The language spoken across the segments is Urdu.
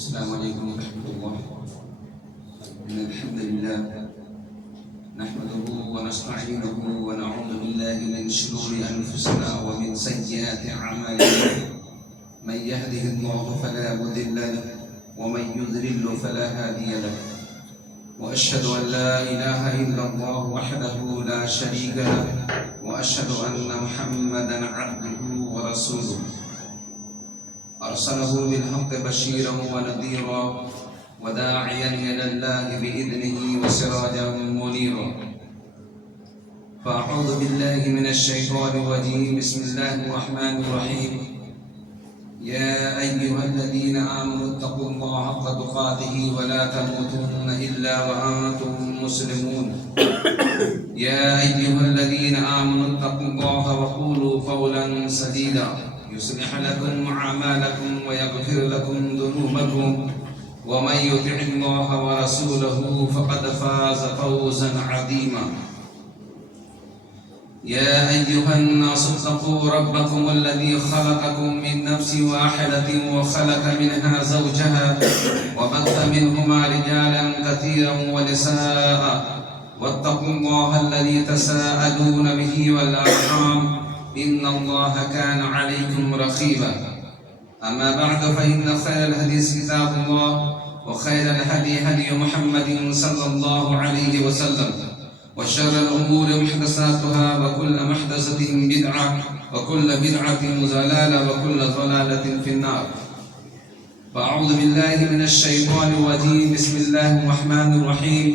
السلام عليكم ورحمة الله. إن الحمد لله نحمده ونستعينه ونعوذ بالله من شرور أنفسنا ومن سيئات أعمالنا. من يهده الله فلا مضل له ومن يضلل فلا هادي له. وأشهد أن لا إله إلا الله وحده لا شريك له وأشهد أن محمدا عبده ورسوله أرسله بالحق بشيرا ونذيرا وداعيا إلى الله بإذنه وسراجا منيرا. فأعوذ بالله من الشيطان الرجيم. بسم الله الرحمن الرحيم. يا أيها الذين آمنوا اتقوا الله حق تقاته ولا تموتن إلا وأنتم مسلمون. يا أيها الذين آمنوا اتقوا الله وقولوا قولا سديدا يصلح لكم أعمالكم ويغفر لكم ذنوبكم ومن يطع الله ورسوله فقد فاز فوزا عظيما. يا أيها الناس اتقوا ربكم الذي خلقكم من نفس واحدة وخلق منها زوجها وبث منهما رجالا كثيرا ونساء واتقوا الله الذي تساءلون به والأرحام إن الله كان عليكم رقيبا. أما بعد فإن خير الحديث كتاب الله وخير الهدي هدي محمد صلى الله عليه وسلم وشر الأمور محدثاتها وكل محدثة بدعة وكل بدعة ضلالة وكل ضلالة في النار. فأعوذ بالله من الشيطان الرجيم. بسم الله الرحمن الرحيم.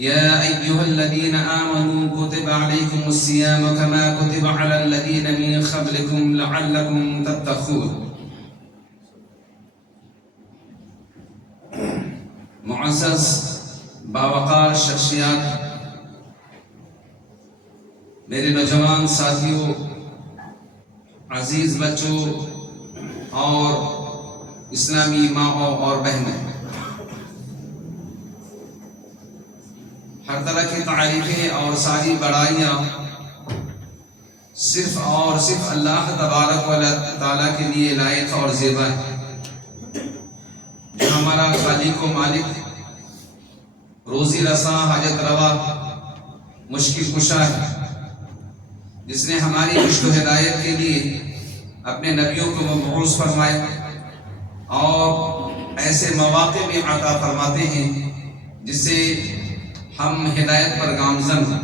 يا أيها الذين آمنوا كتب عليكم الصيام كما كتب على الذين من قبلكم لعلكم تتقون. معزز باوقار شخصیات، میرے نوجوان ساتھیوں، عزیز بچوں اور اسلامی ماؤں اور بہنوں، ہر طرح کی تعریفیں اور ساری بڑائیاں صرف اور صرف اللہ تبارک و تعالیٰ کے لیے لائق اور زیبا ہے، جو ہمارا خالق و مالک، روزی رساں، حاجت روا، مشکل کشا ہے، جس نے ہماری رشد و ہدایت کے لیے اپنے نبیوں کو مبعوث فرمائے اور ایسے مواقع میں عطا فرماتے ہیں جس سے ہم ہدایت پر گامزن ہیں۔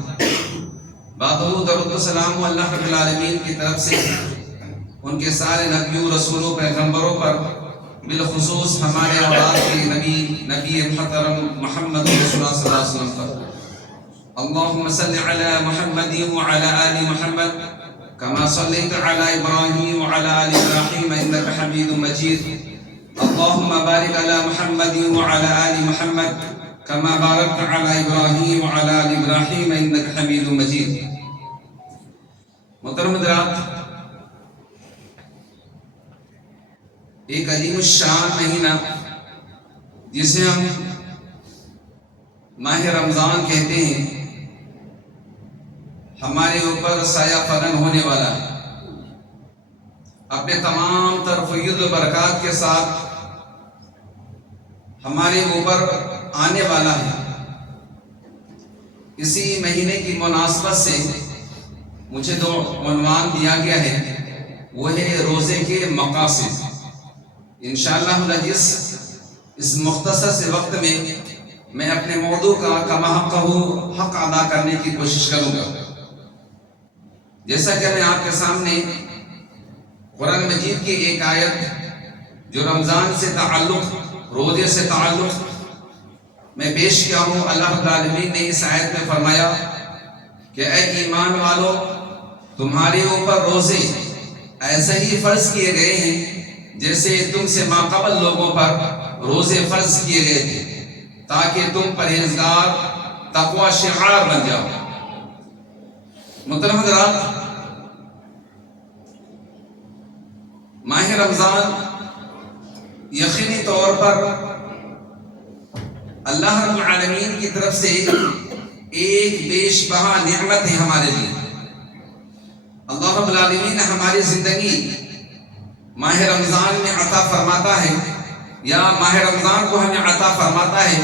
بادرود درود و سلام اللہ رب العالمین کی طرف سے ان کے سارے نبیوں، رسولوں، پیغمبروں پر، بالخصوص ہمارے اولاد کے نبی محترم محمد رسول اللہ صلی اللہ علیہ وسلم پر۔ اللہم صلی علی محمد وعلی آل محمد کما صلیت علی ابراہیم وعلی آل ابراہیم انک حمید مجید۔ اللہم بارک علی محمد وعلی آل محمد کما بارکت علی ابراہیم وعلی آل ابراہیم انک حمید مجید۔ محترم حضرات، ایک عظیم الشان مہینہ جسے ہم ماہ رمضان کہتے ہیں، ہمارے اوپر سایہ فگن ہونے والا ہے، اپنے تمام تر فیض و برکات کے ساتھ ہمارے اوپر آنے والا ہے۔ اسی مہینے کی مناسبت سے مجھے جو عنوان دیا گیا ہے وہ ہے روزے کے مقاصد۔ انشاءاللہ العزیز اس مختصر سے وقت میں اپنے موضوع کا کما حق ادا کرنے کی کوشش کروں گا۔ جیسا کہ میں آپ کے سامنے قرآن مجید کی ایک آیت جو رمضان سے تعلق، روزے سے تعلق میں پیش کیا ہوں، اللہ رب العالمین نے اس آیت میں فرمایا کہ اے ایمان والو، تمہارے اوپر روزے ایسے ہی فرض کیے گئے ہیں جیسے تم سے ماقبل لوگوں پر روزے فرض کیے گئے تھے، تاکہ تم پرہیزگار، تقوی شعار بن جاؤ۔ محترم حضرات، ماہ رمضان یقینی طور پر اللہ رب العالمین کی طرف سے ایک بیش بہا نعمت ہے ہمارے لیے۔ اللہ رب العالمین نے ہماری زندگی ماہ رمضان میں عطا فرماتا ہے یا ماہ رمضان کو ہمیں عطا فرماتا ہے،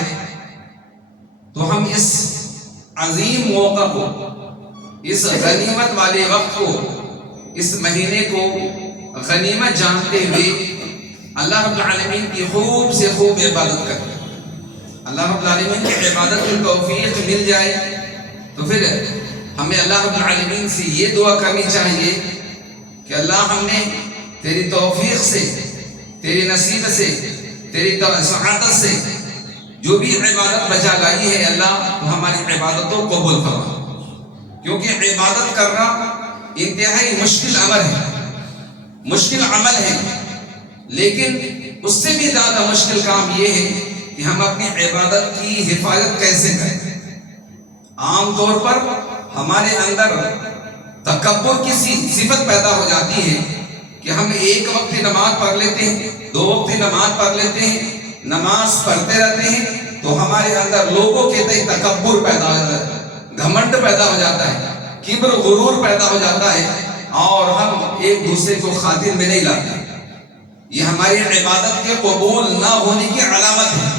تو ہم اس عظیم موقع کو، اس غنیمت والے وقت کو، اس مہینے کو غنیمت جانتے ہوئے اللہ رب العالمین کی خوب سے خوب عبادت کریں۔ اللہ رب العالمین کی عبادت کی توفیق مل جائے تو پھر ہمیں اللہ رب العالمین سے یہ دعا کرنی چاہیے کہ اللہ ہم نے تیری توفیق سے، تیری نصیب سے، تیری سعادت سے جو بھی عبادت بجا لائی ہے اللہ، تو ہماری عبادتوں کو قبول فرما، کیونکہ عبادت کرنا انتہائی مشکل عمل ہے، مشکل عمل ہے، لیکن اس سے بھی زیادہ مشکل کام یہ ہے کہ ہم اپنی عبادت کی حفاظت کیسے کریں۔ عام طور پر ہمارے اندر تکبر کی صفت پیدا ہو جاتی ہے کہ ہم ایک وقت نماز پڑھ لیتے ہیں، 2 وقت نماز پڑھ لیتے ہیں، نماز پڑھتے رہتے ہیں، تو ہمارے اندر لوگوں کے تئیں تکبر پیدا ہو جاتا ہے، گھمنڈ پیدا ہو جاتا ہے، کبر غرور پیدا ہو جاتا ہے، اور ہم ایک دوسرے کو خاطر میں نہیں لاتے۔ یہ ہماری عبادت کے قبول نہ ہونے کی علامت ہے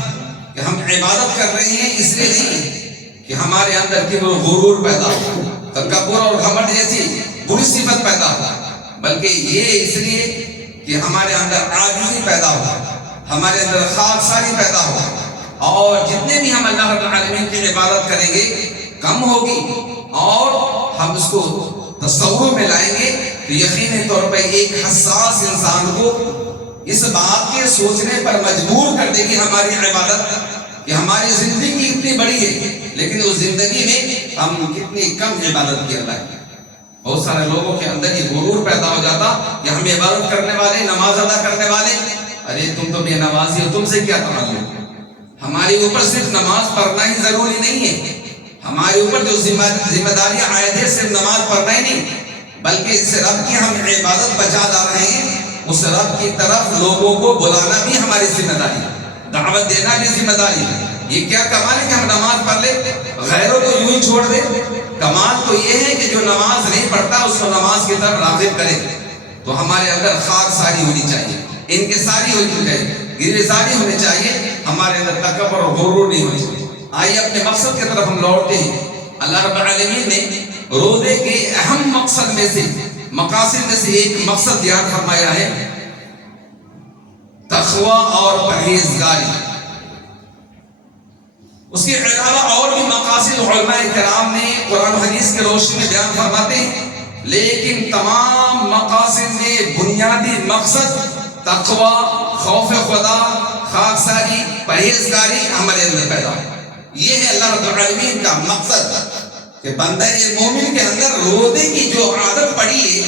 کہ ہم عبادت کر رہے ہیں اس لیے نہیں کہ ہمارے اندر کبر غرور پیدا ہو، تکبر اور گھمنڈ جیسی بری صفت پیدا ہو، بلکہ یہ اس لیے کہ ہمارے اندر عاجزی پیدا ہو، ہمارے اندر خاکساری پیدا ہو، اور جتنے بھی ہم اللہ رب العالمین کی عبادت کریں گے کم ہوگی، اور ہم اس کو تصور میں لائیں گے تو یقینی طور پر ایک حساس انسان کو اس بات کے سوچنے پر مجبور کر دے گی ہماری عبادت کہ ہماری زندگی اتنی بڑی ہے لیکن اس زندگی میں ہم کتنی کم عبادت کی اللہ کی۔ بہت سارے لوگوں کے اندر یہ غرور پیدا ہو جاتا کہ ہم عبادت کرنے والے، نماز ادا کرنے والے، ارے تم تو بے نمازی ہو، تم سے کیا تعلق؟ ہمارے اوپر صرف نماز پڑھنا ہی ضروری نہیں ہے، ہمارے اوپر جو ذمہ داریاں عائد ہے صرف نماز پڑھنا ہی نہیں، بلکہ اس رب کی ہم عبادت بچا لا رہے ہیں، اس رب کی طرف لوگوں کو بلانا بھی ہماری ذمہ داری ہے، دعوت دینا بھی ذمہ داری ہے۔ یہ کیا کمال ہے کہ ہم نماز پڑھ لیں، غیروں کو یوں ہی چھوڑ دیں؟ کمال تو یہ ہے کہ جو نماز نہیں پڑھتا اس کو نماز کی طرف راغب کرے۔ تو ہمارے اندر خاکساری ہونی چاہیے، انکساری ہونی چاہیے، گریزاری ہونی چاہیے، ہمارے اندر تکبر اور غرور نہیں ہونی چاہیے۔ آئیے اپنے مقصد کی طرف ہم لوٹتے ہیں۔ اللہ رب العالمین نے روزے کے اہم مقصد میں سے، مقاصد میں سے ایک مقصد بیان فرمایا ہے تقوی اور پرہیزگاری۔ اس کے علاوہ اور بھی مقاصد علماء کرام نے قرآن حدیث کے روشنی میں بیان فرماتے ہیں، لیکن تمام مقاصد میں بنیادی مقصد تقوی، خوف خدا، خاکساری، پرہیزگاری ہمارے اندر پیدا ہو۔ یہ ہے اللہ رب العالمین کا مقصد کہ بندہ مومن کے اندر روزے کی جو عادت پڑی ہے،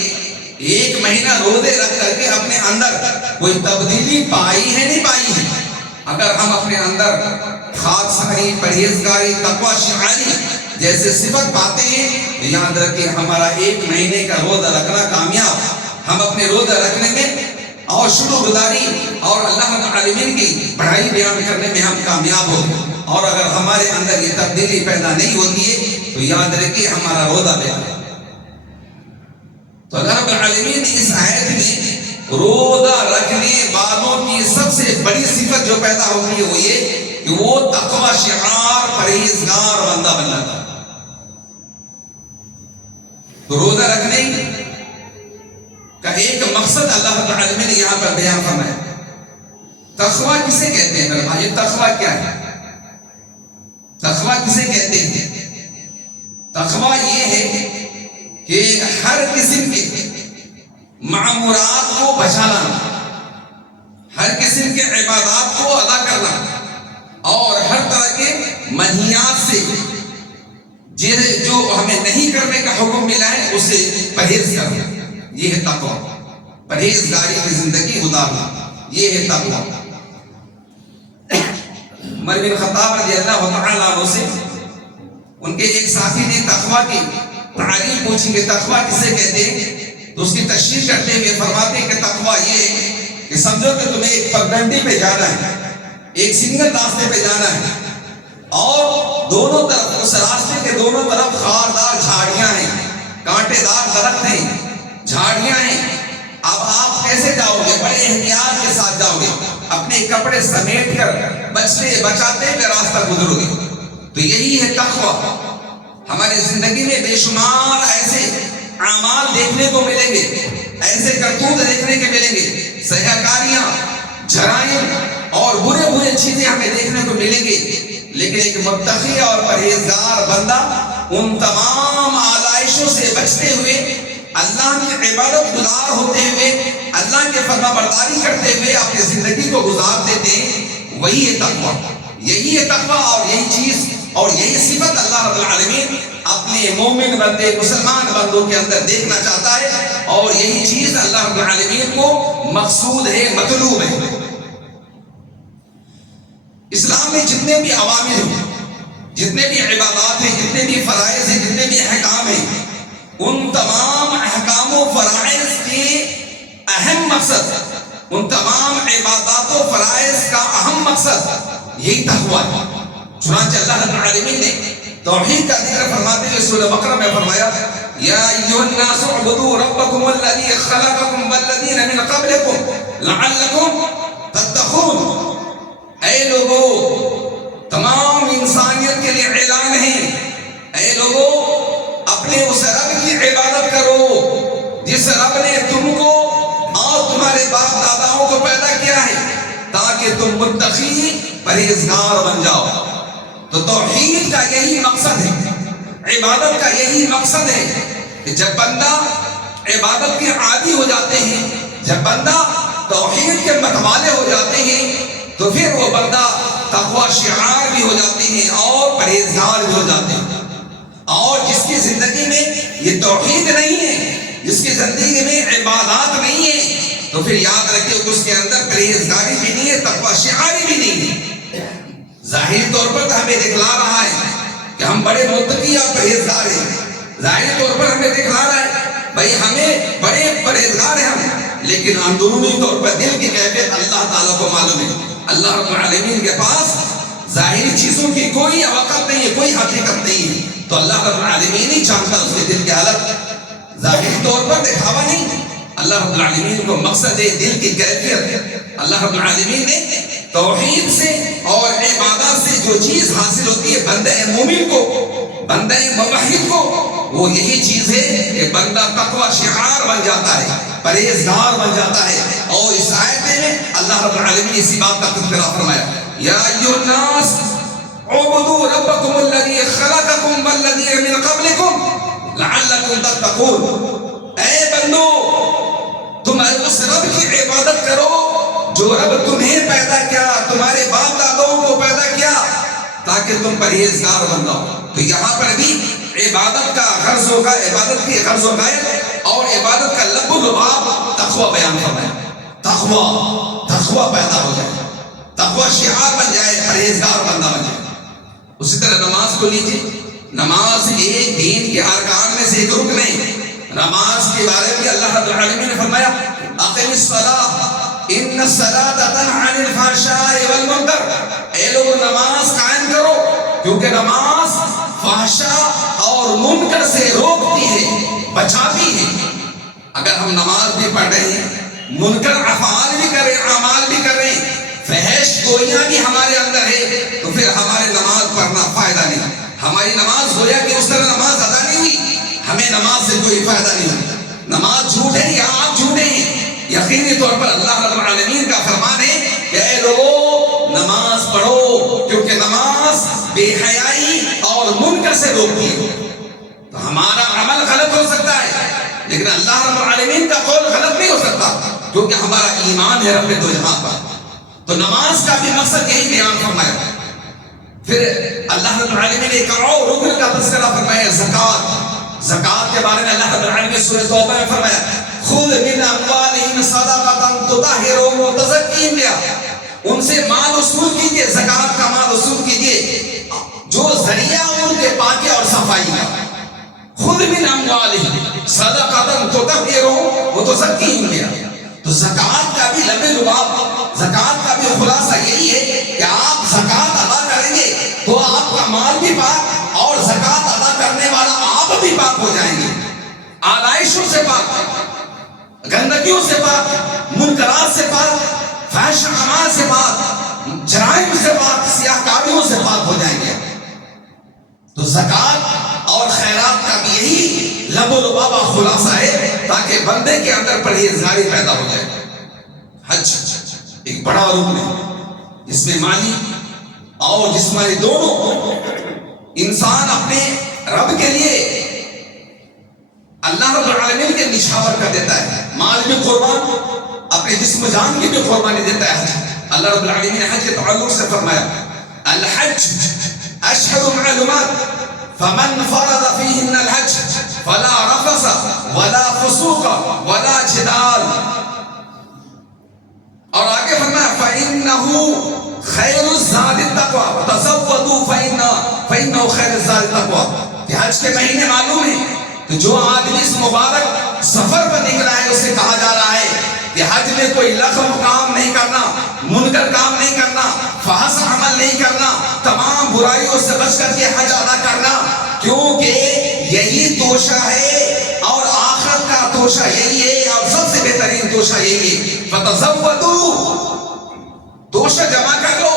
ایک مہینہ روزے رکھ کر کے اپنے اندر کوئی تبدیلی پائی ہے نہیں پائی ہے؟ اگر ہم اپنے اندر خاکساری، پرہیزگاری، تقوی شعاری جیسے صفت پاتے ہیں تو یاد رکھیں ہمارا ایک مہینے کا روزہ رکھنا کامیاب، ہم اپنے روزہ رکھنے میں اور شکر گزاری اور اللہ رب العالمین کی بڑائی بیان کرنے میں ہم کامیاب ہوں۔ اور اگر ہمارے اندر یہ تبدیلی پیدا نہیں ہوتی ہے تو یاد رکھیں ہمارا روزہ بیان ہے۔ تو اللہ رب العالمین نے اس آیت میں روزہ رکھنے والوں کی سب سے بڑی صفت جو پیدا ہوتی ہے وہ یہ کہ وہ تقوی شعار، پرہیزگار بندہ بننا تھا۔ تو روزہ رکھنے کا ایک مقصد اللہ رب العالمین نے یہاں پر بیان فرمایا۔ تقوی کسے کہتے ہیں میرے بھائی؟ تقوی کیا ہے؟ تقوی کسے کہتے ہیں؟ تقوی یہ ہے کہ ہر قسم کے معمورات کو بچا لانا، ہر قسم کے عبادات کو ادا کرنا، اور ہر طرح کے منہیات سے جو ہمیں نہیں کرنے کا حکم ملا ہے اسے پرہیز کرنا، یہ ہے تقوی۔ پرہیزگاری کی زندگی گزارنا، یہ ہے تقوی۔ عمر بن خطاب رضی اللہ تعالیٰ عنہ سے ان کے ایک ساتھی نے تقوی کی تعریف پوچھی کہ تقوی کسے کہتے ہیں، تو اس کی تشریح کرتے ہوئے فرماتے ہیں کہ تقوی یہ ہے کہ سمجھو کہ تمہیں ایک پگڈنڈی پہ جانا ہے، ایک سنگل راستے پہ جانا ہے، اور دونوں طرف اس راستے کے دونوں طرف خاردار جھاڑیاں ہیں، کانٹے دار درخت ہیں، جھاڑیاں ہیں، اب آپ کیسے جاؤ گے؟ بڑے احتیاط کے ساتھ جاؤ گے، اپنے کپڑے سمیٹ کر بچتے بچاتے ہوئے راستہ گزرو گے۔ تو یہی ہے تقویٰ۔ ہماری زندگی میں بے شمار ایسے اعمال دیکھنے کو ملیں گے، ایسے کرتوت دیکھنے کے ملیں گے، سیاہ کاریاں، جرائم اور برے برے چیزیں ہمیں دیکھنے کو ملیں گے، لیکن ایک متقی اور پرہیزگار بندہ ان تمام آلائشوں سے بچتے ہوئے، اللہ کی عبادت گزار ہوتے ہوئے، اللہ کے فرما برداری کرتے ہوئے اپنی زندگی کو گزار دیتے ہیں۔ وہی ہے تقویٰ، یہی ہے تقویٰ، اور یہی چیز اور یہی صفت اللہ رب العالمین اپنے مومن بندے مسلمان بندوں کے اندر دیکھنا چاہتا ہے، اور یہی چیز اللہ رب العالمین کو مقصود ہے، مطلوب ہے۔ اسلام میں جتنے بھی عوامل ہیں، جتنے بھی عبادات ہیں، جتنے بھی فرائض ہیں، جتنے بھی احکام ہیں، ان تمام احکام و فرائض کے اہم مقصد، ان تمام عبادات و فرائض کا اہم مقصد یہی تقویٰ ہے۔ چنانچہ اللہ رب العالمین نے توحید کا ذکر فرماتے ہوئے سورہ بقرہ میں فرمایا، یا ایھا الناس اعبدوا ربکم الذی خلقکم والذین من قبلکم لعلکم تتقون۔ اے لوگو، تمام انسانیت کے لیے اعلان ہے، اے لوگو اپنے اس رب کی عبادت کرو جس رب نے تم کو اور تمہارے باپ داداؤں کو پیدا کیا ہے، تاکہ تم متقی پرہیزگار بن جاؤ۔ تو توحید کا یہی مقصد ہے، عبادت کا یہی مقصد ہے کہ جب بندہ عبادت کے عادی ہو جاتے ہیں، جب بندہ توحید کے متوالے ہو جاتے ہیں، تو پھر وہ بندہ تقویٰ شعار بھی ہو جاتے ہیں اور پرہیزگار بھی ہو جاتے ہیں۔ اور جس کی زندگی میں یہ توحید نہیں ہے، جس کی زندگی میں عبادات نہیں ہے، تو پھر یاد رکھیں اس کے اندر پرہیزگاری بھی نہیں ہے، تقویٰ شعاری بھی نہیں ہے۔ ظاہری طور پر تو ہمیں دکھلا رہا ہے کہ ہم بڑے متقی اور پرہیزگار ہیں، ظاہری طور پر ہمیں دکھلا رہا ہے بھائی ہمیں بڑے پرہیزگار ہیں ہم، لیکن اندرونی طور پر دل کی کیفیت اللہ تعالیٰ کو معلوم ہے۔ اللہ رب العالمین کے پاس ظاہری چیزوں کی کوئی وقت نہیں ہے، کوئی حقیقت نہیں ہے، تو اللہ رب العالمین ہی جانتا اس کے دل کی حالت۔ ظاہری طور پر دکھاوا نہیں، اللہ رب العالمین کو مقصد ہے دل کی کیفیت۔ اللہ رب العالمین نے توحید سے اور عبادت سے جو چیز حاصل ہوتی ہے بندہ مومن کو، بندہ موحد کو، وہ یہی چیز ہے کہ بندہ تقویٰ شعار بن جاتا ہے، پرہیزگار بن جاتا ہے۔ اور اس آیت میں اللہ رب العالمین اسی بات کا تذکرہ فرمایا، یا ایھا الناس اعبدوا ربکم الذی خلقکم والذین من قبلکم لعلکم تتقون۔ اے بندو، تم اس رب کی عبادت کرو جو رب تمہیں پیدا کیا، تمہارے باپ دادوں کو پیدا کیا، تاکہ تم پرہیزگار بن جاؤ۔ تو یہاں پر بھی عبادت کا غرض ہوگا، عبادت کی غرض ہوگا، اور عبادت کا لب و لباب تقویٰ بیان فرمایا۔ تقویٰ پیدا ہو جائے، تقویٰ شعار بن جائے، پرہیزگار بندہ بن جائے۔ اسی طرح نماز کو لیجیے، نماز ایک دین کے ارکان میں سے ایک رکن ہے۔ نماز کے بارے میں اللہ رب العالمین نے فرمایا، اقم الصلاۃ ان الصلاۃ تنہی عن الفحشاء والمنکر۔ اے لوگو نماز قائم کرو، کیونکہ نماز فحشاء اور منکر سے روکتی ہے، بچاتی ہے۔ اگر ہم نماز بھی پڑھ رہے ہیں، منکر افعال بھی کر رہے ہیں، اعمال بھی کر رہے ہیں، فحش گوئیاں بھی ہمارے اندر ہے، تو پھر ہمارے نماز پڑھنا فائدہ نہیں۔ ہماری نماز گویا کہ اس طرح نماز ادا نہیں ہوئی، ہمیں نماز سے کوئی فائدہ نہیں ہوئی۔ نماز جھوٹ ہے یا آپ جھوٹے ہیں؟ یقینی طور پر اللہ رب العالمین کا فرمان ہے کہ اے لوگو نماز پڑھو، کیونکہ نماز بے حیائی اور منکر سے روکتی ہے۔ تو ہمارا عمل غلط ہو سکتا ہے، لیکن اللہ رب العالمین کا قول غلط نہیں ہو سکتا، کیونکہ ہمارا ایمان ہے رب دو جہاں پر۔ تو نماز کا بھی مقصد یہی بیان فرمایا۔ پھر اللہ رب العالمین نے ایک اور رکن کا تذکرہ فرمایا، زکوٰۃ۔ زکوٰۃ کے بارے میں اللہ رب العالمین نے سورہ توبہ میں فرمایا، خذ من اموالہم صدقۃ تطہرہم وتزکیہم بہا۔ ان سے مال وصول کیجیے، زکوٰۃ کا مال وصول کیجیے جو ذریعہ ان کے پاکی اور صفائی کا۔ خذ من اموالہم صدقۃ تطہرہم وتزکیہم بہا۔ تو زکوٰۃ کا بھی لب لباب، زکوٰۃ کا بھی خلاصہ یہی ہے کہ آپ زکوٰۃ ادا کریں گے تو آپ کا مال بھی پاک اور زکوٰۃ ادا کرنے والا آپ بھی پاک ہو جائیں گے، آلائشوں سے پاک۔ گندگیوں سے پاک، منکرات سے پاک، فحش اعمال سے پاک، جرائم سے پاک، سیاہ کاریوں سے پاک ہو جائیں گے. تو زکوٰۃ اور خیرات کا بھی یہی لب و لبابہ خلاصہ ہے تاکہ بندے کے اندر پرہیزگاری پیدا ہو جائے. حج ایک بڑا رکن ہے جس میں مالی اور جسمانی دونوں انسان اپنے رب کے لیے اللہ رب العالمین کے نچھاور کر دیتا ہے. مال بھی قربان، اپنے جسم و جان کی بھی قربانی دیتا ہے. اللہ رب العالمین نے حج کے تعلق سے فرمایا الحج اشہر معلومات فمن فرض فیہن الحج فلا رفث ولا فسوق ولا جدال. اور آگے فرمایا فإنہ خیر الزاد التقوی تزودوا فإنہ خیر الزاد التقوی. کہ حج کے مہینے معلوم ہیں تو جو آدمی اس مبارک سفر پر نکلا ہے اسے کہا جا رہا ہے کہ حج میں کوئی لغو کام نہیں کرنا، منکر کام نہیں کرنا، فحش عمل نہیں کرنا، تمام برائیوں سے بچ کر کے حج ادا کرنا، کیونکہ یہی توشہ ہے اور آخرت کا توشہ یہی ہے اور سب سے بہترین توشہ یہی ہے. فتزودوا، توشہ جمع کر لو،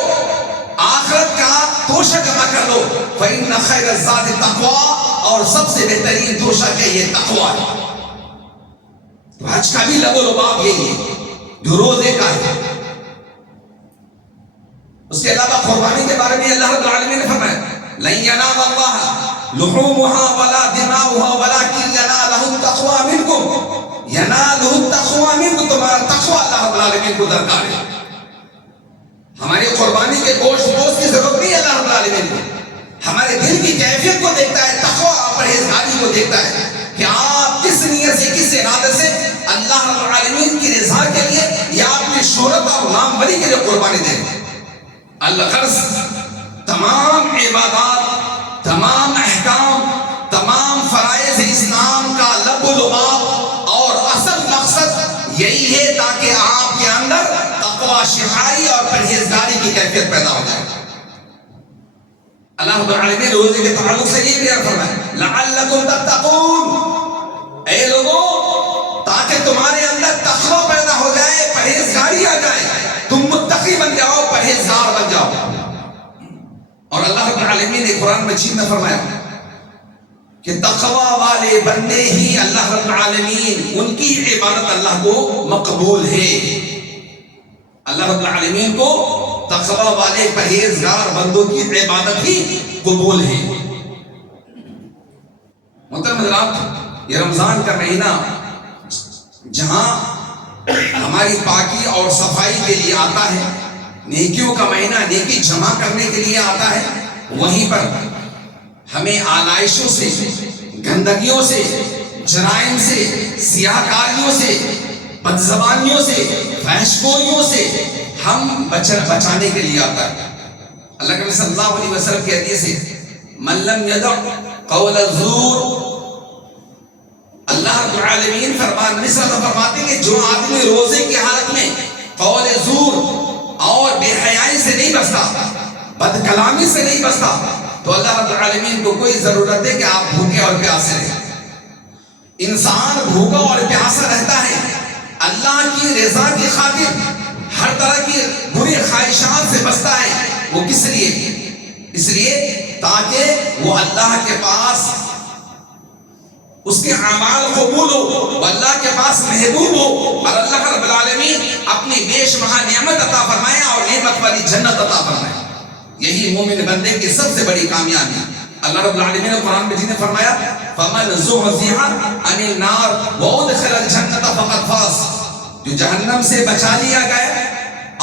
آخرت کا توشہ جمع کر لو. فإن خیر الزاد التقوی، اور سب سے بہترین توشہ کیا یہ تقوی ہے. تو حج کا بھی لب و لباب یہی ہے جو روزے کا ہے. اس کے علاوہ قربانی کے بارے میں اللہ رب العالمین نے فرمایا لن ینال اللہ لحومها ولا دماؤها ولكن يناله التقوى منکم. ینالہ التقوی منکم، تمہارا تقوی اللہ رب العالمین کو درکار ہے. ہماری قربانی کے گوشت پوش کی ضرورت نہیں ہے اللہ رب العالمین کو. ہمارے دل کی کیفیت کو دیکھتا ہے، تقوی اور پرہیزگاری کو دیکھتا ہے کہ آپ کس نیت سے، کس ارادے سے اللہ رب العالمین کی رضا کے لیے یا اپنی شہرت اور ناموری کے لیے قربانی دیں. الغرض تمام عبادات، تمام احکام، تمام فرائض اسلام کا لب و لباب اور اصل مقصد یہی ہے تاکہ آپ کے اندر تقوی شعاری اور پرہیزگاری کی کیفیت پیدا ہو جائے. اللہ رب العالمین روزے کے تعلق سے یہ بیان فرمایا لعلکم تتقون، اے لوگوں تاکہ تمہارے اندر تقوی پیدا ہو جائے، پرہیزگاری آ جائے، تم متقی بن جاؤ، پرہیزگار بن جاؤ. اور اللہ رب العالمین نے قرآن مجید میں فرمایا کہ تقوی والے بندے ہی اللہ رب العالمین ان کی عبادت اللہ کو مقبول ہے. اللہ رب العالمین کو تقوی والے پرہیزگار بندوں کی عبادت ہی قبول ہے. محترم حضرات، یہ رمضان کا مہینہ جہاں ہماری پاکی اور صفائی کے لیے آتا ہے، نیکیوں کا مہینہ نیکی جمع کرنے کے لیے آتا ہے، وہیں پر ہمیں آلائشوں سے، گندگیوں سے، جرائم سے، سیاہ کاریوں سے، بدزبانیوں سے، فحش گوئیوں سے ہم بچانے کے لیے آتا ہے. اللہ کے نبی صلی اللہ علیہ وسلم کی حدیث ہے من لم یدع قول الزور، اللہ رب العالمین نبی صلی اللہ علیہ وسلم فرماتے ہیں کہ جو آدمی روزے کی حالت میں قول زور اور بے حیائی سے نہیں بچتا، بد کلامی سے نہیں بچتا، تو اللہ رب العالمین کو کوئی ضرورت ہے کہ آپ بھوکے اور پیاسے رہیں. انسان بھوکا اور پیاسا رہتا ہے اللہ کی رضا کی خاطر، ہر طرح کی بری خواہشات سے بچتا ہے. وہ کس لیے؟ اس لیے تاکہ وہ اللہ کے پاس اس کے اعمال قبول ہو، وہ اللہ کے پاس محبوب ہو، اور اللہ رب العالمین اپنی بے شمار نعمت عطا فرمائے اور نعمت والی جنت عطا فرمائے. یہی مومن بندے کی سب سے بڑی کامیابی. اللہ رب العالمین نے قرآن مجید میں فرمایا فَمَنْ زُحْزِحَ عَنِ النَّارِ وَأُدْخِلَ الْجَنَّةَ فَقَدْ فَازَ، جو جہنم سے بچا لیا گیا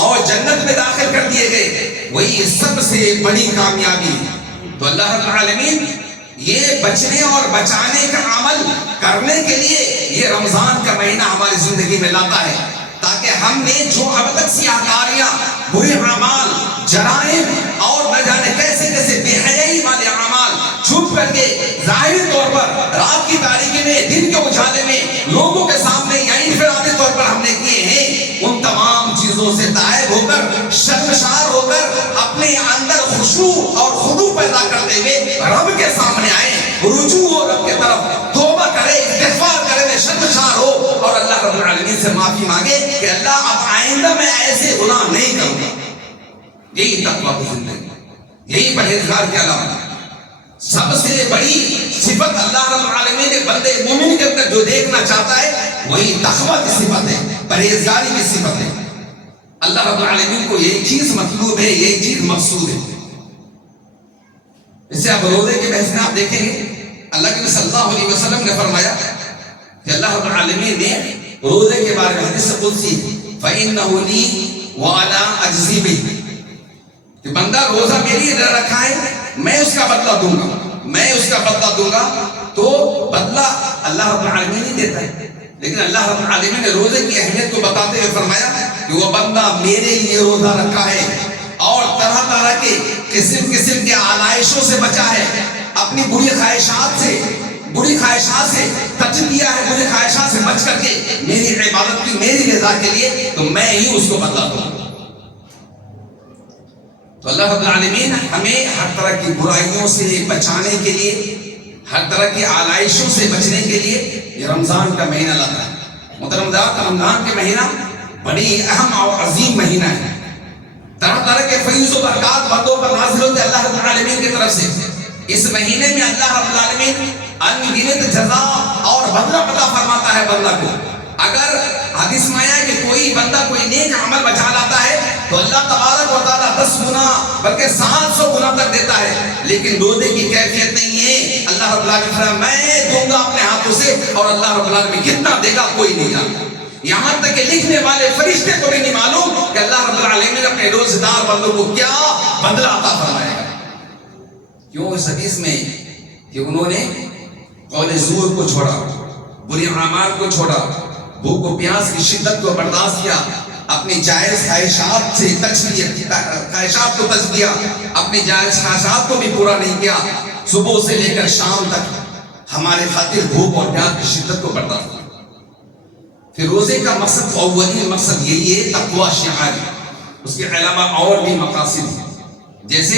اور جنت میں داخل کر دیے گئے، وہی سب سے بڑی کامیابی. تو اللہ رب العالمین یہ بچنے اور بچانے کا عمل کرنے کے لیے یہ رمضان کا مہینہ ہماری زندگی میں لاتا ہے، تاکہ ہم نے جو اب تک سیاہکاریاں، برے اعمال، جرائم اور نہ جانے کیسے کیسے بے حیائی والے اعمال چھپ کر کے ظاہری طور پر رات کی تاریکی میں، دن کے اجالے میں لوگوں کے سامنے یا انفرادی طور پر ہم نے کیے ہیں، ان تمام چیزوں سے تائب ہو کر، شرمسار ہو کر، اپنے اندر خشوع اور خضوع پیدا کرتے ہوئے رب کے سامنے آئے، رجوع ہو رب کے طرف، توبہ کرے، استغفار کرے، شرمسار ہو اور اللہ رب العالمین معافی مانگے کہ اللہ اب آئندہ میں ایسے گناہ نہیں کروں گا. یہی تقویٰ کی زندگی, یہی پرہیزگار کی علامت. سب سے بڑی صفت اللہ رب العالمین نے بندے مومن کے اندر جو دیکھنا چاہتا ہے وہی تقویٰ کی صفت ہے, پرہیزگاری کی صفت ہے. اللہ رب العالمین کو یہی چیز مطلوب ہے, یہی چیز مقصود ہے. اس سے آپ روزے کے بحث میں آپ دیکھیں گے اللہ کے نبی صلی اللہ علیہ وسلم نے فرمایا کہ اللہ رب العالمین نے روزے کے بارے میں حدیث قدسی فَإِنَّهُ لِي وَأَنَا أَجْزِي بِهِ کہ بندہ روزہ میری لیے رکھا ہے, میں اس کا بدلہ دوں گا, میں اس کا بدلہ دوں گا. تو بدلہ اللہ رب العالمین ہی دیتا ہے, لیکن اللہ رب العالمین نے روزے کی اہمیت کو بتاتے ہوئے فرمایا کہ وہ بندہ میرے لیے روزہ رکھا ہے اور طرح طرح کے قسم قسم کے آلائشوں سے بچا ہے, اپنی بری خواہشات سے تج دیا ہے, بری خواہشات سے بچ کر کے میری عبادت کی, میری رضا کے لیے, تو میں ہی اس کو بدلہ دوں گا. تو اللہ رب العالمین ہمیں ہر طرح کی برائیوں سے بچانے کے لیے, ہر طرح کی آلائشوں سے بچنے کے لیے یہ رمضان کا مہینہ لاتا ہے. محترم حضرات, رمضان کے مہینہ بڑی اہم اور عظیم مہینہ ہے. طرح طرح کے فیض و برکات بندوں پر نازل ہوتے ہیں اللہ رب العالمین کی طرف سے. اس مہینے میں اللہ رب العالمین انگنت جزا اور بدلہ عطا فرماتا ہے بندہ کو. اگر حدیث میں آیا کہ کوئی بندہ کوئی نیک عمل بچا لاتا ہے تو اللہ تبارک و تعالیٰ 10 گنا بلکہ 700 گنا تک دیتا ہے. لیکن روزے کی کیفیت نہیں ہے. اللہ رب العالمین فرمایا میں دوں گا اپنے ہاتھوں سے, اور اللہ رب العالمین کتنا دے گا کوئی نہیں جانتا. یہاں تک کہ لکھنے والے فرشتے کو بھی نہیں معلوم کہ اللہ رب العالمین اپنے روزہ دار بندوں کو کیا بدلہ عطا فرمائے گا. کیوں؟ اس حدیث میں کہ انہوں نے قول زور کو چھوڑا, بری اعمال کو چھوڑا, بھوک و پیاس کی شدت کو برداشت کیا, اپنی جائز خواہشات سے خواہشات کو تج دیا, اپنی جائز خواہشات کو بھی پورا نہیں کیا, صبح سے لے کر شام تک ہمارے خاطر بھوک اور پیاس کی شدت کو برداشت کیا. پھر روزے کا مقصد, اولین مقصد یہی ہے تقویٰ شعاری. اس کے علاوہ اور بھی مقاصد ہیں, جیسے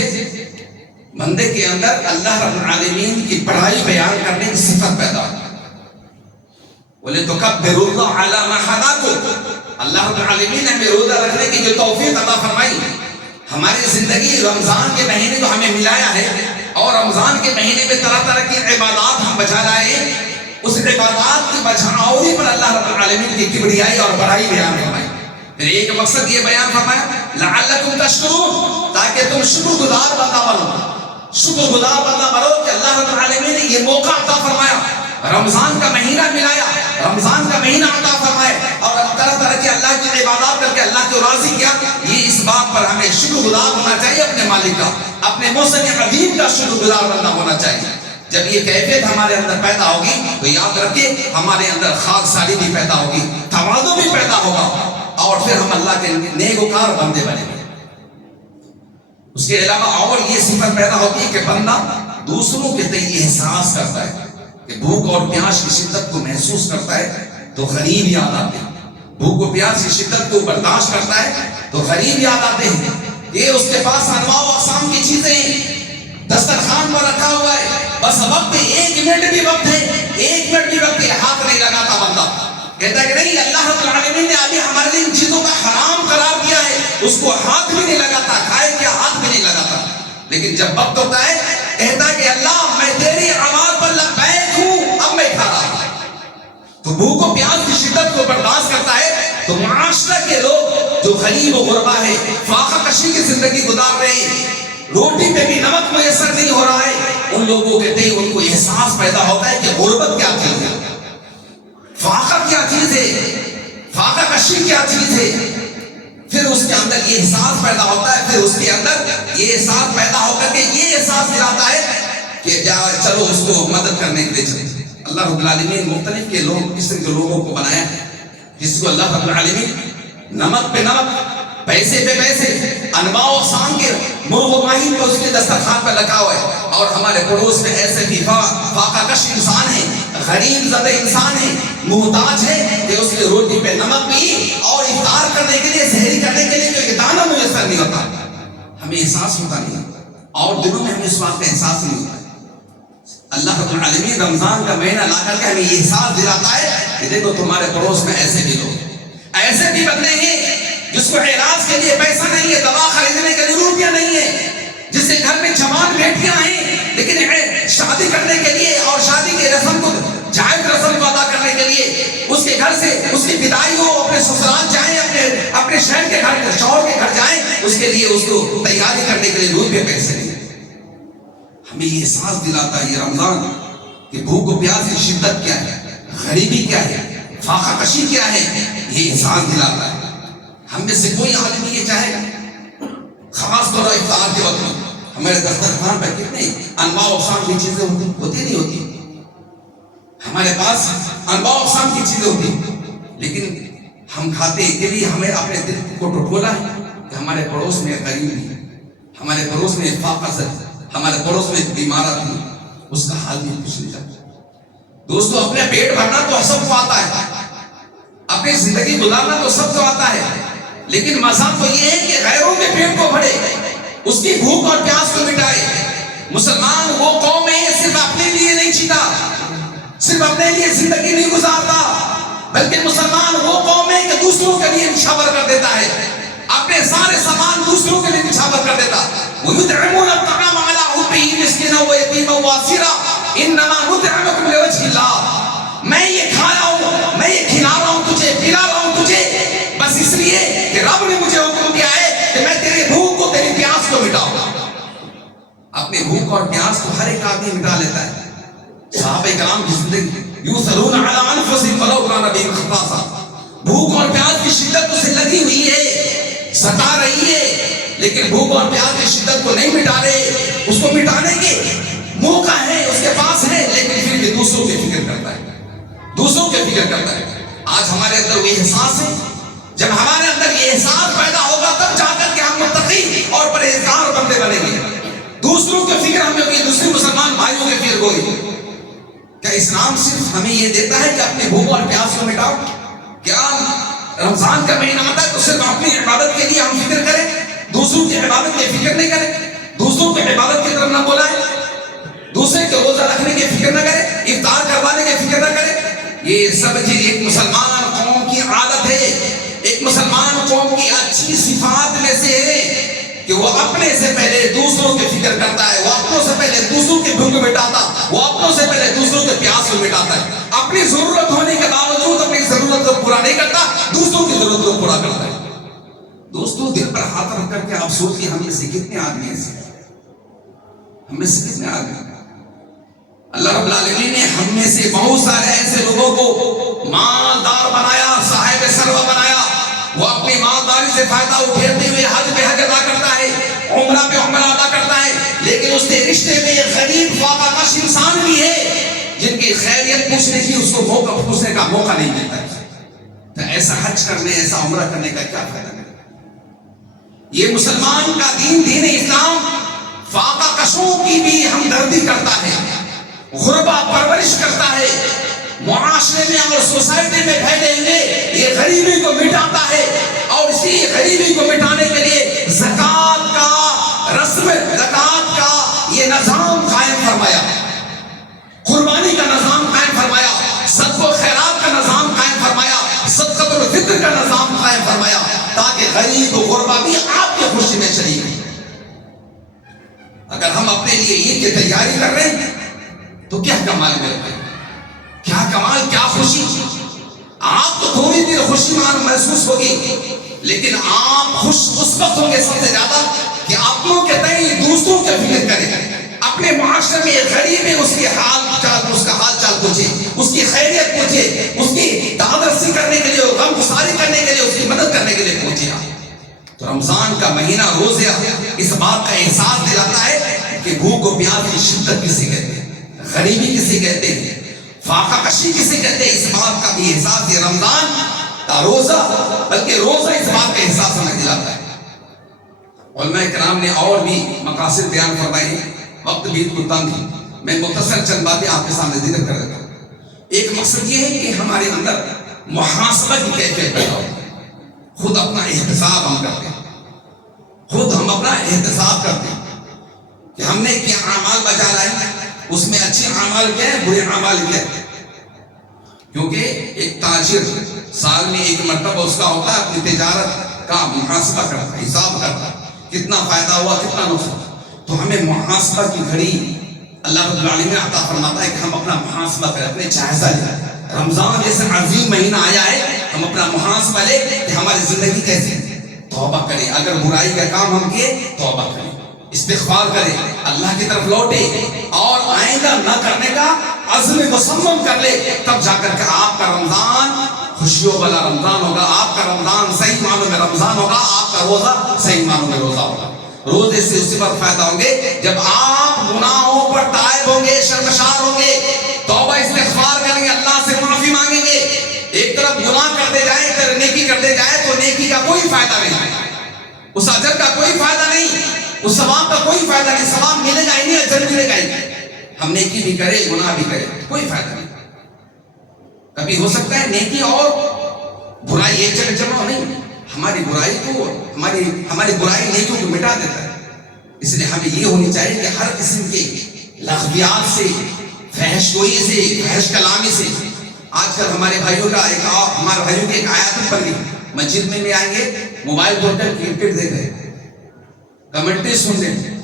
بندے کے اندر اللہ رب العالمین کی بڑائی بیان کرنے کی صفت پیدا ہو. وَلِتُكَبِّرُوا اللَّهَ عَلَى مَا هَدَاكُمْ اللہ رب العالمین نے ہمیں روزہ رکھنے کی جو توفیق عطا فرمائی, ہماری زندگی رمضان کے مہینے کو ہمیں ملایا ہے, اور رمضان کے مہینے میں طرح طرح کی عبادات ہم بچا لائے ہیں. اس عبادات کی بچاؤری پر اللہ رب العالمین کی کبریائی اور بڑائی بیان فرمائی. پھر ایک مقصد یہ بیان فرمایا لعلکم تشکرون, تاکہ تم شکر گزار بندہ بنو, شکر گزار بندہ بنو کہ اللہ رب العالمین نے یہ موقع عطا فرمایا, رمضان کا مہینہ ملایا, رمضان کا مہینہ عطا فرمائے, اور طرح طرح کی اللہ کی عبادات کر کے اللہ کو راضی کیا. یہ اس بات پر ہمیں شکر گزار ہونا چاہیے, اپنے مالک کا, اپنے محسن قدیم کا شکر گزار بندہ ہونا چاہیے. جب یہ کیفیت ہمارے اندر پیدا ہوگی تو یاد رکھیں ہمارے اندر خاکساری بھی پیدا ہوگی, تواضع بھی پیدا ہوگا, اور پھر ہم اللہ کے نیکوکار بندے بنیں گے. اس کے علاوہ اور یہ صفت پیدا ہوتی ہے کہ بندہ دوسروں کے تئیں احساس کرتا ہے, کہ بھوک اور پیاس کی شدت کو محسوس کرتا ہے تو غریب یاد آتے ہیں, بھوک و پیاس کی شدت کو برداشت کرتا ہے تو غریب یاد آتے ہیں. یہ اس کے پاس انواع و اقسام کی چیزیں دسترخوان پر رکھا ہوا ہے, بس وقت 1 منٹ بھی وقت ہے, 1 منٹ بھی وقت ہے, ہاتھ نہیں لگاتا بندہ. کہتا ہے کہ نہیں, اللہ رب العالمین نے ابھی ہمارے لیے ان چیزوں کا حرام قرار دیا ہے, اس کو ہاتھ بھی نہیں لگاتا, کھائے کیا ہاتھ بھی نہیں لگاتا. لیکن جب وقت ہوتا ہے کہتا ہے کہ اللہ میں تیری اعمال پر لبیک ہوں, اب میں کھا رہا ہوں. تو بھوک و پیاس کی شدت کو برداشت کرتا ہے. تو معاشرہ کے لوگ جو غریب و غربا ہے, فاقہ کشی کی زندگی گزار رہے ہیں, روٹی پہ بھی نمک میسر نہیں ہو رہا ہے, ان لوگوں کے تئیں ان کو احساس پیدا ہوتا ہے کہ غربت کیا چیز ہے, فاقہ کیا چیز ہے, فاقہ کشی کیا چیز ہے. پھر اس کے اندر یہ احساس پیدا ہوتا ہے, پھر اس کے اندر یہ احساس پیدا ہو کر کے یہ احساس دلاتا ہے کہ چلو اس کو مدد کرنے کے لیے چلیں. اللہ رب العالمین مختلف کے لوگ قسم کے لوگوں کو بنایا, جس کو اللہ رب العالمین نمک پہ نمک, پیسے پہ پیسے, انواع و اقسام کے مرغ و ماہی کو اس کے دسترخوان پہ رکھا ہوا ہے. اور ہمارے پڑوس میں ایسے بھی فاقہ کش انسان ہیں, غریب زدہ انسان ہیں, محتاج ہے کہ اس کی روٹی پہ نمک بھی اور افطار کرنے کے لیے, سحری کرنے کے لیے کوئی دانہ میسر نہیں ہوتا. ہمیں احساس ہوتا نہیں, اور دنوں میں ہمیں اس بات کا احساس نہیں ہوتا. اللہ رب العالمین رمضان کا مہینہ لا کر کے ہمیں یہ احساس دلاتا ہے کہ دیکھو تمہارے پڑوس میں ایسے بھی لوگ, ایسے بھی بندے ہیں جس کو علاج کے لیے پیسہ نہیں ہے، دوا خریدنے کے لیے روپیہ نہیں ہے، جس کے گھر میں جوان بیٹیاں ہیں لیکن شادی کرنے کے لیے اور شادی کے رسم کو جائز رسم کو ادا کرنے کے لیے اس کے گھر سے اس کی بدائی ہو، اپنے سسرال جائیں، اپنے شہر کے گھر شوہر کے گھر جائیں، اس کے لیے اس کو تیاری کرنے کے لیے روپیے پیسے نہیں۔ ہمیں یہ احساس دلاتا ہے یہ رمضان کہ بھوک و پیاس کی شدت کیا ہے، غریبی کیا ہے، فاقہ کشی کیا ہے، یہ احساس دلاتا ہے۔ ہم میں سے کوئی آدمی یہ چاہے گا، خاص طور پر افطار کے وقت میں ہمارے دسترخوان پر کتنے انواع و اقسام کی چیزیں ہوتی نہیں ہوتی، ہمارے پاس انواع و اقسام کی چیزیں ہوتی، لیکن ہم کھاتے کے لیے ہمیں اپنے دل کو ٹٹولا ہے کہ ہمارے پڑوس میں غریب بھی ہے، ہمارے پڑوس میں فاقہ زد، ہمارے پڑوس میں بیمار آدمی، اس کا حال بھی کچھ نہیں جانتا۔ دوستو اپنے پیٹ بھرنا تو سب کو آتا ہے، اپنی زندگی گزارنا تو سب کو آتا ہے، لیکن مزہ تو یہ ہے کہ غیروں کے پیٹ کو بھرے، اس کی بھوک اور پیاس کو مٹائے۔ مسلمان وہ قوم ہے صرف اپنے لیے نہیں جیتا، صرف اپنے لیے زندگی نہیں گزارتا، بلکہ مسلمان وہ قوم ہے کہ دوسروں کے لیے نچھاور کر دیتا ہے، اپنے سارے سامان دوسروں کے لیے نچھاور کر دیتا۔ وَيُطْعِمُونَ الطَّعَامَ عَلَىٰ حُبِّهِ مِسْكِينًا وَيَتِيمًا وَأَسِيرًا إِنَّمَا نُطْعِمُكُمْ لِوَجْهِ اللَّهِ، میں یہ کھا رہا ہوں، میں یہ کھلا رہا ہوں تجھے، پلا رہا ہوں تجھے بس اس لیے کہ رب نے مجھے حکم دیا ہے کہ میں تیری بھوک کو، تیری پیاس کو مٹاؤں۔ اپنی بھوک اور پیاس کو ہر ایک آدمی مٹا لیتا ہے۔ صحابہ کرام کی زندگی یُؤْثِرُونَ عَلَىٰ أَنفُسِهِمْ وَلَوْ كَانَ بِهِمْ خَصَاصَةٌ، بھوک اور پیاس کی شدت اسے لگی ہوئی ہے، ستا رہی ہے، لیکن بھوک اور پیاس کی شدت کو نہیں مٹا رہے، اس کو مٹانے کے موقع ہے اس کے پاس ہے، لیکن پھر بھی دوسروں کی فکر کرتا ہے، دوسروں کی فکر کرتا ہے۔ آج ہمارے اندر وہ احساس ہے، جب ہمارے اندر یہ احساس پیدا ہوگا تب جا کر کے ہم متقی اور پرہیزگار بندے بنیں گے۔ دوسروں کی فکر ہمیں ہوگی، دوسرے مسلمان بھائیوں کی فکر ہوگی۔ کیا اسلام صرف ہمیں یہ دیتا ہے کہ اپنے بھوک اور پیاس کو مٹاؤ؟ کیا رمضان کا مہینہ آتا ہے تو صرف اپنی عبادت کے لیے ہم فکر کریں، دوسروں کی عبادت کی فکر نہیں کریں، دوسروں کی عبادت کی طرف نہ بلائیں، دوسرے کے روزہ رکھنے کی فکر نہ کریں، افطار کروانے کی فکر نہ کریں؟ یہ سب چیز ایک مسلمان قوم کی عادت ہے، ایک مسلمان قوم کی اچھی صفات میں سے ہے کہ وہ اپنے سے پہلے دوسروں کی فکر کرتا ہے، وہ اپنوں سے پہلے دوسروں کی بھوک مٹاتا، وہ اپنوں سے پہلے دوسروں کے پیاس کو مٹاتا ہے، اپنی ضرورت ہونے کے باوجود اپنی ضرورت کو پورا نہیں کرتا، دوسروں کی ضرورت کو پورا کرتا ہے۔ دوستوں دل پر ہاتھ رکھ کر کے آپ سوچیے ہم میں سے کتنے آدمی ایسے ہیں، ہم میں سے کتنے آدمی؟ اللہ رب العالمین نے ہم میں سے بہت سارے ایسے لوگوں کو مالدار بنایا، صاحب ثروت بنایا، وہ اپنی مالداری سے فائدہ اٹھاتے ہوئے حج پہ حج ادا کرتا ہے، عمرہ پہ عمرہ ادا کرتا ہے، لیکن اس کے رشتے میں ایک غریب فاقہ کش انسان بھی ہے جن کی خیریت پوچھنے کی اس کو موقع پوچھنے کا موقع نہیں ملتا ہے۔ تو ایسا حج کرنے، ایسا عمرہ کرنے کا کیا فائدہ؟ یہ مسلمان کا دین اسلام فاقہ کشوں کی بھی ہمدردی کرتا ہے، غربا پرورش کرتا ہے، معاشرے میں اور سوسائٹی میں پھیلے ہوئے یہ غریبی کو مٹاتا ہے، اور اسی غریبی کو مٹانے کے لیے زکوٰۃ کا رسم، زکوٰۃ کا یہ نظام قائم فرمایا، قربانی کا نظام قائم فرمایا، صدقہ و خیرات کا نظام قائم فرمایا، صدقۃ الفطر کا نظام قائم فرمایا، تاکہ غریب و غربا بھی آپ کی خوشی میں شریک ہوں۔ اگر ہم اپنے لیے عید کی تیاری کر رہے ہیں تو کیا کمال ملتا ہے، کیا کمال، کیا خوشی۔ آپ کو تھوڑی دیر خوشی محسوس ہوگی، لیکن آپ خوش اس وقت ہوں گے سب سے زیادہ کہ اپنوں کے تئیں دوسروں کے فکر کریں، اپنے معاشرے میں ایک غریب ہے اس کی حال چال، اس کا حال چال پوچھے، اس کی خیریت پوچھے، اس کی دادرسی کرنے کے لیے، غم گساری کرنے کے لیے، اس کی مدد کرنے کے لیے پوچھے۔ تو رمضان کا مہینہ روزہ اس بات کا احساس دلاتا ہے کہ بھوک و پیاس کی شدت کسے کہتے ہیں، غریبی کسے کہتے ہیں، فاقہ کشی کسے کہتے ہیں، اس بات کا بھی احساس یہ رمضان کا روزہ، بلکہ روزہ اس بات کا احساس ہمیں دلاتا ہے۔ علماء کرام نے اور بھی مقاصد بیان فرمائے، وقت بھی کو تنگ ہے، میں مختصر چند باتیں آپ کے سامنے ذکر کر دیتا ہوں۔ ایک مقصد یہ ہے کہ ہمارے اندر محاسبہ کی کیفیت پیدا ہو، خود اپنا احتساب ہم کرتے ہیں، خود ہم اپنا احتساب کرتے ہیں کہ ہم نے کیا اعمال بجا لائے، اس میں اچھے اعمال کیا ہیں، برے اعمال کیا ہیں، کیونکہ ایک تاجر سال میں ایک مرتبہ اس کا ہوتا ہے اپنی تجارت کا محاسبہ کرتا ہے، حساب کرتا ہے، کتنا فائدہ ہوا کتنا نقصان. تو ہمیں محاسبہ کی گھڑی اللہ رب العالمین نے عطا فرماتا ہے کہ ہم اپنا محاسبہ کریں، اپنے جائزہ لیں. رمضان جیسے عظیم مہینہ آیا ہے، ہم اپنا محاسبہ لیں کہ ہماری زندگی کیسی ہے. توبہ کریں، اگر برائی کا کام ہم کیے توبہ کریں، استغفار کریں، اللہ کی طرف لوٹے اور آئندہ نہ کرنے کا عزم مصمم کر لے. تب جا کر کے آپ کا رمضان خوشیوں والا رمضان ہوگا، آپ کا رمضان صحیح معنوں میں رمضان ہوگا، آپ کا روزہ صحیح معنوں میں روزہ ہوگا. روزے سے اسی وقت فائدہ ہوں گے جب آپ گناہوں پر تائب ہوں گے، شرمسار ہوں گے، توبہ استغفار کریں گے، اللہ سے معافی مانگیں گے. ایک طرف گناہ کرتے جائیں، ایک طرف نیکی کرتے جائیں تو نیکی کا کوئی فائدہ نہیں، اس اجر کا کوئی فائدہ نہیں، اس ثواب کا کوئی فائدہ نہیں. ثواب ملے گا ہی نہیں، اجر ملے گا ہی نہیں. ہم نیکی بھی کریں گناہ بھی کریں کوئی فائدہ نہیں. کبھی ہو سکتا ہے نیکی اور برائی ایک جگہ جمع نہیں، ہماری برائی کو ہماری برائی نیکیوں کو مٹا دیتا ہے. اس لیے ہمیں یہ ہونی چاہیے کہ ہر قسم کے لغویات سے، فحش گوئی سے، فحش کلامی سے. آج کل ہمارے بھائیوں کی ایک آیات پڑھ لی، مسجد میں بھی آئیں گے موبائل کھول کر کرکٹ دیکھ رہے، کمنٹری سن رہے،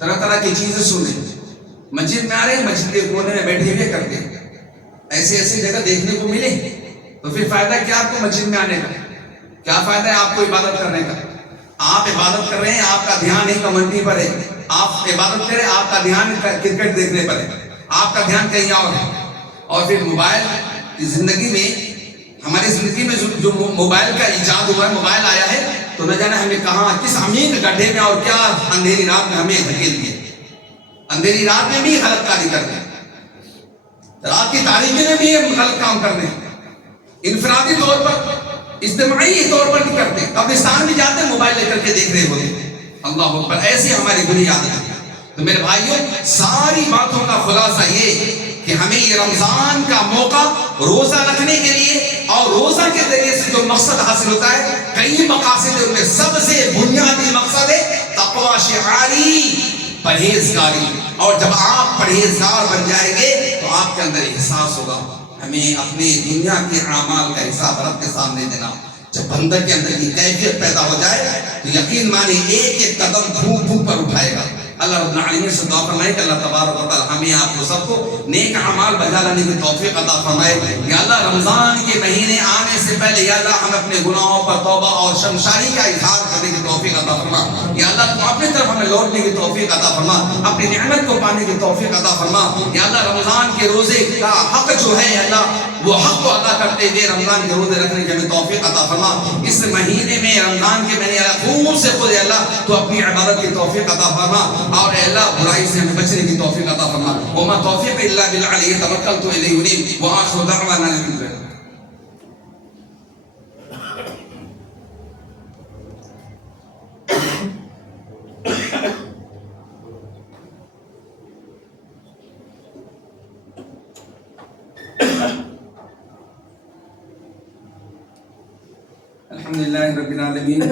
طرح طرح کی چیزیں سن رہے. مسجد میں آ رہے ہیں، مسجد کے کونے میں بیٹھے ہوئے کرتے ایسے جگہ دیکھنے کو ملے تو پھر فائدہ کیا آپ کو مسجد میں آنے کا؟ کیا فائدہ ہے آپ کو عبادت کرنے کا؟ آپ عبادت کر رہے ہیں، آپ کا دھیان نہیں کمنٹری پر ہے. آپ عبادت کریں، آپ کا دھیان کرکٹ دیکھنے پر ہے، آپ کا دھیان کہیں اور ہے. اور پھر موبائل کی زندگی میں، ہماری زندگی میں جو موبائل کا ایجاد ہوا ہے، موبائل آیا ہے تو نہ جانے ہمیں کہاں کس عمیق گڈھے میں اور کیا اندھیری رات میں ہمیں دھکیل دیا. اندھیری رات میں بھی غلط کاری کر رہے ہیں، رات کی تاریکی میں بھی ہم غلط کام کر رہے ہیں. انفرادی طور پر، اجتماعی طور پر نہیں کرتے، قبرستان بھی جاتے ہیں موبائل لے کر کے دیکھ رہے ہوتے. اللہ اکبر، ایسی ہماری بری عادت ہے. تو میرے بھائیوں، ساری باتوں کا خلاصہ یہ کہ ہمیں یہ رمضان کا موقع روزہ رکھنے کے لیے اور روزہ کے ذریعے سے جو مقصد حاصل ہوتا ہے، کئی مقاصد ہیں، ان میں سب سے بنیادی مقصد ہے تقوی شعاری، پرہیزگاری. اور جب آپ پرہیزگار بن جائیں گے تو آپ کے اندر احساس ہوگا. ہمیں اپنے دنیا کے اعمال کا حساب رب کے سامنے دینا. جب بندہ کے اندر کی کیفیت پیدا ہو جائے تو یقین مانی ایک ایک قدم پھونک پھونک پر اٹھائے گا. اللہ رب العالمین سے دعا فرمائے کہ اللہ تبارک و تعالی ہمیں آپ کو سب کو نیک اعمال بجا لانے کی توفیق عطا فرمائے. یا اللہ رمضان کے مہینے آنے سے پہلے یا اللہ ہم اپنے گناہوں پر توبہ اور شرمساری کا اظہار کرنے کی توفیق عطا فرما. یا اللہ تو اپنی طرف ہمیں لوٹنے کی توفیق عطا فرما، اپنی نعمت کو پانے کی توفیق عطا فرما. یا اللہ رمضان کے روزے کا حق جو ہے اللہ وہ حق کو ادا کرتے ہوئے رمضان کے روزے رکھنے کی ہمیں توفیق عطا فرما. اس مہینے میں رمضان کے مہینے خوب سے خود اللہ تو اپنی عبادت کی توفیق عطا فرما اور اے اللہ برائی سے ہمیں بچنے کی توفیق عطا فرما. وما توفیق الا بالله علیہ توکلت الیہ انیب وآخر دعوانا الحمد للہ. الحمدللہ رب العالمین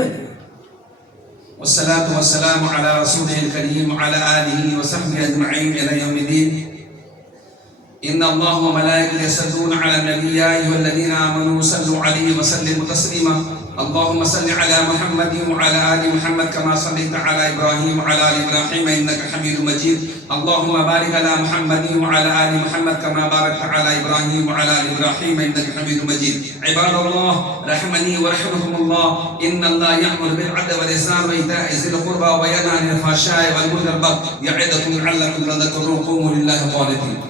والصلاة والسلام على رسوله الكريم وعلى آله وصحبه أجمعين إلى يوم الدين. إن الله وملائكته يصلون على النبي يا أيها الذين آمنوا صلوا عليه وسلموا تسليما. اللهم صل على محمد وعلى آل محمد كما صليت على إبراهيم وعلى آل إبراهيم إنك حميد مجيد. اللهم بارك على محمد وعلى آل محمد كما باركت على إبراهيم وعلى آل إبراهيم إنك حميد مجيد. عباد الله رحمني ورحمكم الله، إن الله يأمر بالعدل والإحسان وإيتاء ذي القربى وينهى عن الفحشاء والمنكر والبغي يعظكم لعلكم تذكرون. قوموا لله قانتين.